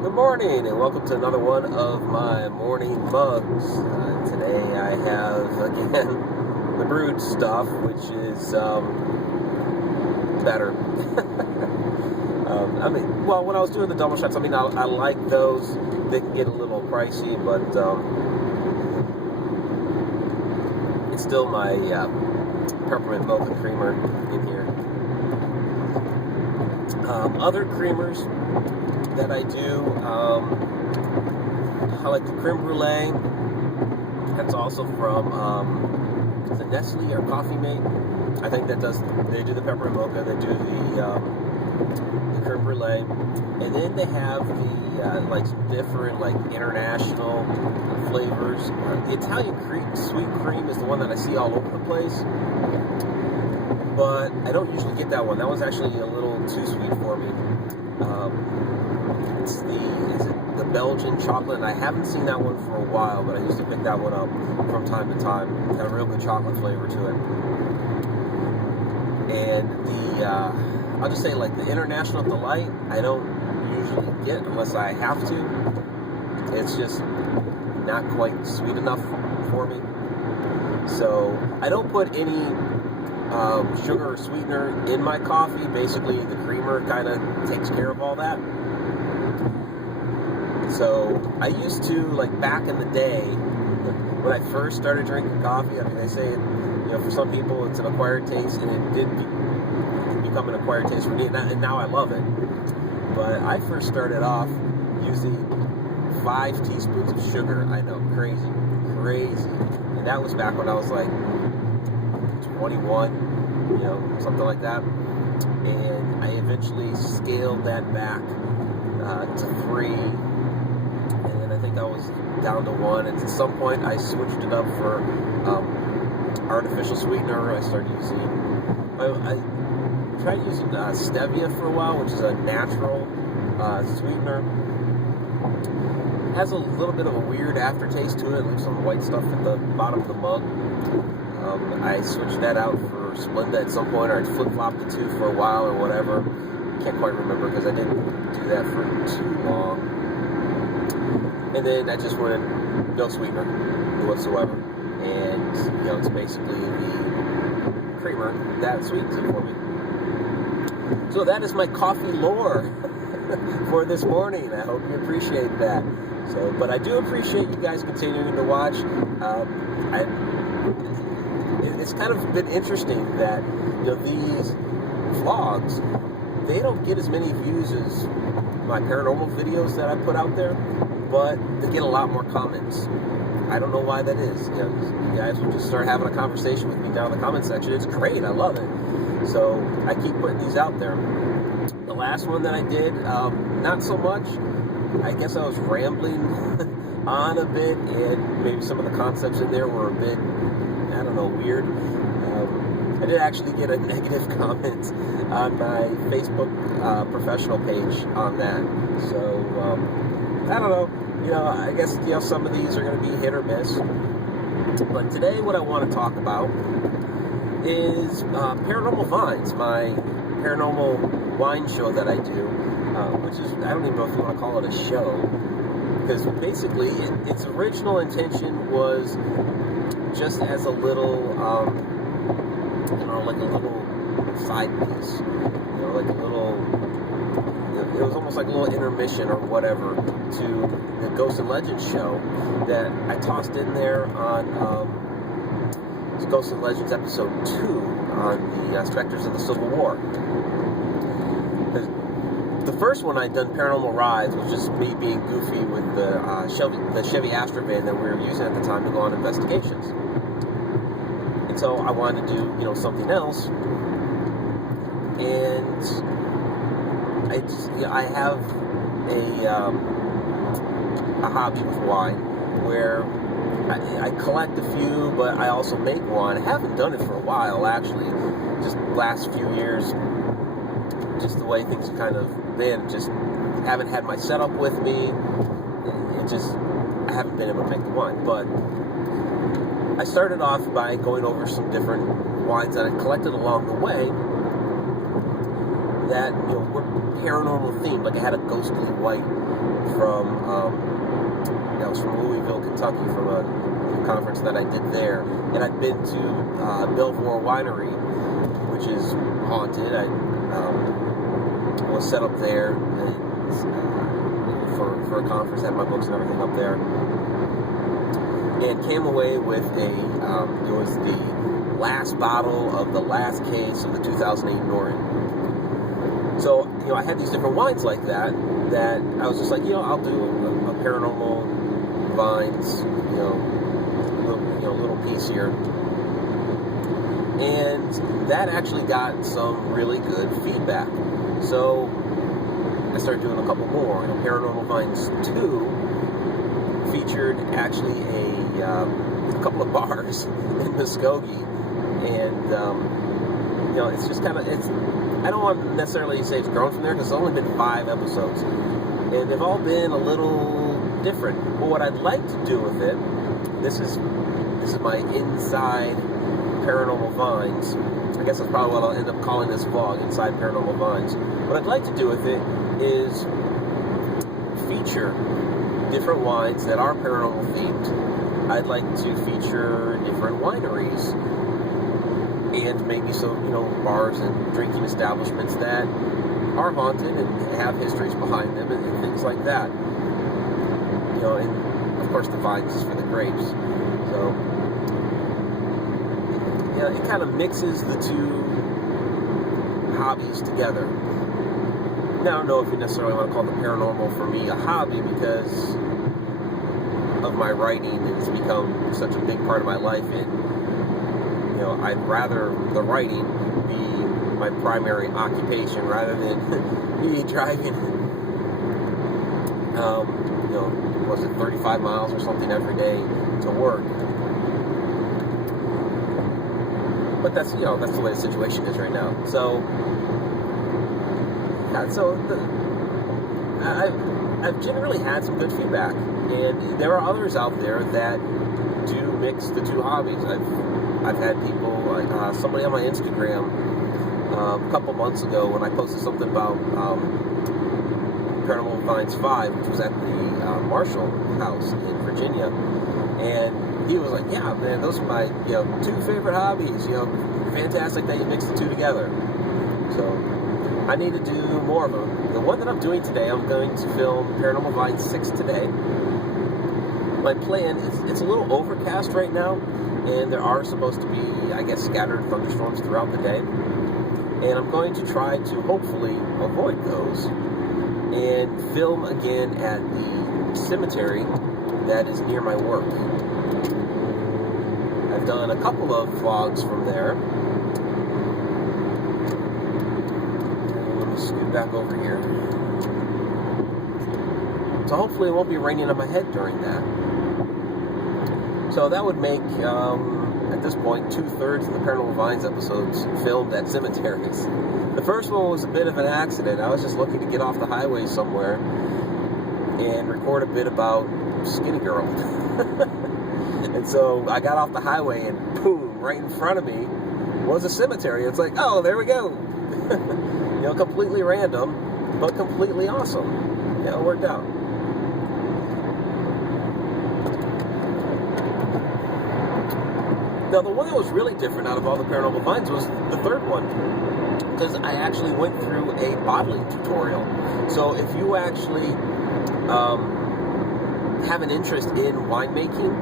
Good morning, and welcome to another one of my morning mugs. Today I have, again, the brewed stuff, which is better. When I was doing the double shots, I like those. They can get a little pricey, but it's still my peppermint mocha creamer in here. Other creamers that I do, I like the creme brulee. That's also from is it Nestle or Coffee Mate. I think they do the peppermint mocha, they do the creme brulee, and then they have the some different international flavors. The Italian sweet cream is the one that I see all over the place, but I don't usually get that one. That one's actually a little too sweet for me. It's the Belgian chocolate, and I haven't seen that one for a while, but I used to pick that one up from time to time. It had a real good chocolate flavor to it. And I'll just say, the International Delight, I don't usually get unless I have to. It's just not quite sweet enough for me. So I don't put any sugar or sweetener in my coffee. Basically, the creamer kind of takes care of all that. So I used to, back in the day, when I first started drinking coffee, they say, for some people it's an acquired taste, and it did become an acquired taste for me, and now I love it. But I first started off using 5 teaspoons of sugar. I know, crazy. And that was back when I was 21, something like that. And I eventually scaled that back to 3. And I think I was down to 1. And at some point, I switched it up for artificial sweetener. I started using. I tried using stevia for a while, which is a natural sweetener. It has a little bit of a weird aftertaste to it, like some white stuff at the bottom of the mug. I switched that out for Splenda at some point, or I flip-flopped the two for a while or whatever. Can't quite remember because I didn't do that for too long. And then I just went no sweetener whatsoever. And, it's basically the creamer that sweetens it for me. So that is my coffee lore for this morning. I hope you appreciate that. But I do appreciate you guys continuing to watch. It's kind of been interesting that these vlogs, they don't get as many views as my paranormal videos that I put out there, but they get a lot more comments. I don't know why that is. You guys will just start having a conversation with me down in the comment section. It's great. I love it. So I keep putting these out there. The last one that I did, not so much. I guess I was rambling on a bit, and maybe some of the concepts in there were a bit, weird. I did actually get a negative comment on my Facebook professional page on that. So, I don't know. I guess, some of these are going to be hit or miss. But today what I want to talk about is Paranormal Vines, my paranormal wine show that I do, which is, I don't even know if you want to call it a show, because basically its original intention was just as a little, a little side piece, it was almost like a little intermission or whatever to the Ghosts and Legends show that I tossed in there on Ghosts and Legends episode 2 on the Spectres of the Civil War. The first one I'd done, Paranormal Rides, was just me being goofy with the Chevy Astra van that we were using at the time to go on investigations. And so I wanted to do, something else. And I have a hobby with wine where I collect a few, but I also make wine. I haven't done it for a while, actually. Just the last few years, just the way things have kind of been. Just haven't had my setup with me. I haven't been able to make the wine. But I started off by going over some different wines that I collected along the way that were paranormal themed. Like I had a ghostly white from that was from Louisville, Kentucky, from a conference that I did there. And I'd been to Belvoir Winery, which is haunted. I was set up there for a conference, had my books and everything up there, and came away with it was the last bottle of the last case of the 2008 Norin. So, I had these different wines like that I was just like, I'll do a Paranormal Vines, little piece here. And that actually got some really good feedback. So I started doing a couple more. Paranormal Vines 2 featured actually a couple of bars in Muskogee. And, it's just kind of, I don't want to necessarily say it's grown from there, because it's only been 5 episodes. And they've all been a little different. But what I'd like to do with it, this is my inside Paranormal Vines. I guess that's probably what I'll end up calling this vlog, Inside Paranormal Vines. What I'd like to do with it is feature different wines that are paranormal themed. I'd like to feature different wineries and maybe some, bars and drinking establishments that are haunted and have histories behind them and things like that. And of course the vines is for the grapes. So, it kind of mixes the two hobbies together. Now, I don't know if you necessarily want to call the paranormal for me a hobby, because of my writing. It's become such a big part of my life, and I'd rather the writing be my primary occupation rather than me driving, was it 35 miles or something every day to work. But that's the way the situation is right now. So, I've generally had some good feedback, and there are others out there that do mix the two hobbies. I've had people, like somebody on my Instagram a couple months ago when I posted something about Paranormal Vines 5, which was at the Marshall House in Virginia, and he was like, "Yeah, man, those are my 2 favorite hobbies. Fantastic that you mix the two together." So I need to do more of them. The one that I'm doing today, I'm going to film Paranormal Vines 6 today. My plan is, it's a little overcast right now, and there are supposed to be, I guess, scattered thunderstorms throughout the day. And I'm going to try to hopefully avoid those and film again at the cemetery that is near my work. I've done a couple of vlogs from there. Let me scoot back over here. So hopefully it won't be raining on my head during that. So that would make, at this point, 2/3 of the Paranormal Vines episodes filmed at cemeteries. The first one was a bit of an accident. I was just looking to get off the highway somewhere and record a bit about Skinny Girl. And so I got off the highway, and boom, right in front of me was a cemetery. It's like, oh, there we go. Completely random, but completely awesome. It worked out. Now, the one that was really different out of all the Paranormal Vines was the third one, because I actually went through a bottling tutorial. So if you actually have an interest in winemaking,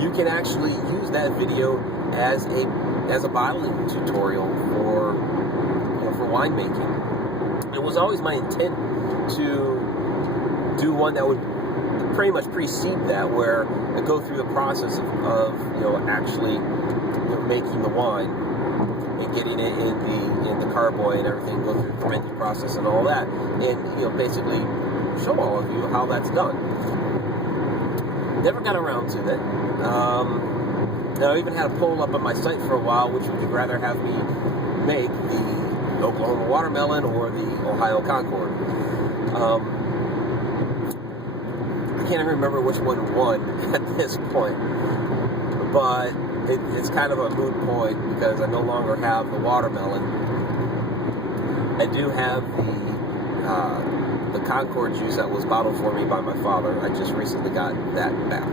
you can actually use that video as a bottling tutorial for winemaking. It was always my intent to do one that would pretty much precede that, where I go through the process of actually making the wine and getting it in the carboy and everything, go through the fermenting process and all that, and basically show all of you how that's done. Never got around to that. I even had a poll up on my site for a while, which would you rather have me make, the Oklahoma watermelon or the Ohio Concord. I can't even remember which one won at this point, but it's kind of a moot point because I no longer have the watermelon. I do have the the Concord juice that was bottled for me by my father. I just recently got that back.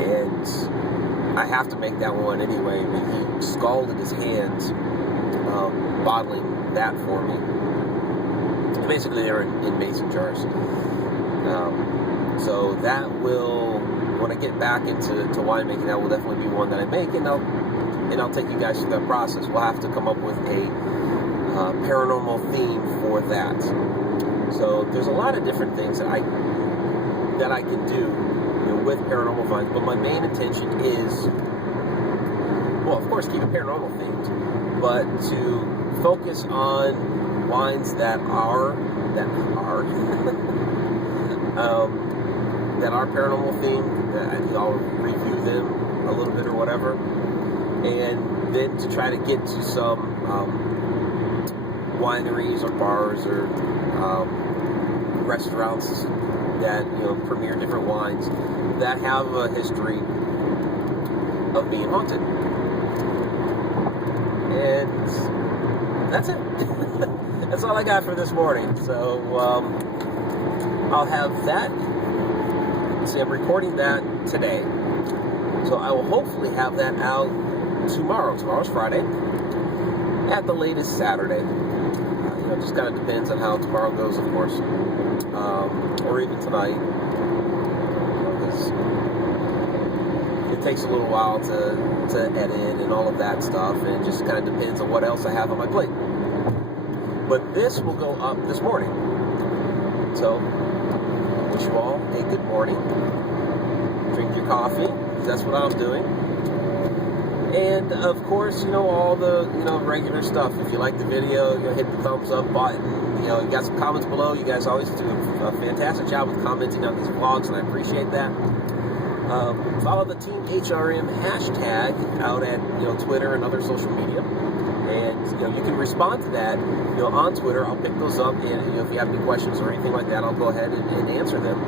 And I have to make that one anyway. I mean, he scalded his hands bottling that for me. Basically, they're in mason jars. So that will, when I get back into winemaking, that will definitely be one that I make, and I'll take you guys through that process. We'll have to come up with a paranormal theme for that. So there's a lot of different things that I can do, with Paranormal Vines, but my main intention is, well, of course, keep it paranormal themed, but to focus on wines that are paranormal themed. I think I'll review them a little bit or whatever, and then to try to get to some wineries or bars or restaurants that premier different wines that have a history of being haunted. And that's it. That's all I got for this morning. So I'll have that. See, I'm recording that today, so I will hopefully have that out tomorrow. Tomorrow's Friday, at the latest Saturday. It just kind of depends on how tomorrow goes, of course, or even tonight. It takes a little while to edit and all of that stuff, and it just kind of depends on what else I have on my plate. But this will go up this morning. So, wish you all a good morning. Drink your coffee, because that's what I'm doing. And, of course, all the, regular stuff. If you like the video, hit the thumbs up button. You got some comments below. You guys always do a fantastic job with commenting on these vlogs, and I appreciate that. Follow the Team HRM hashtag out at Twitter and other social media, and you can respond to that on Twitter. I'll pick those up, and if you have any questions or anything like that, I'll go ahead and answer them.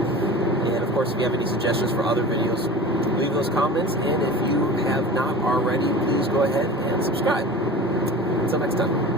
And of course, if you have any suggestions for other videos, leave those comments. And if you have not already, please go ahead and subscribe. Until next time.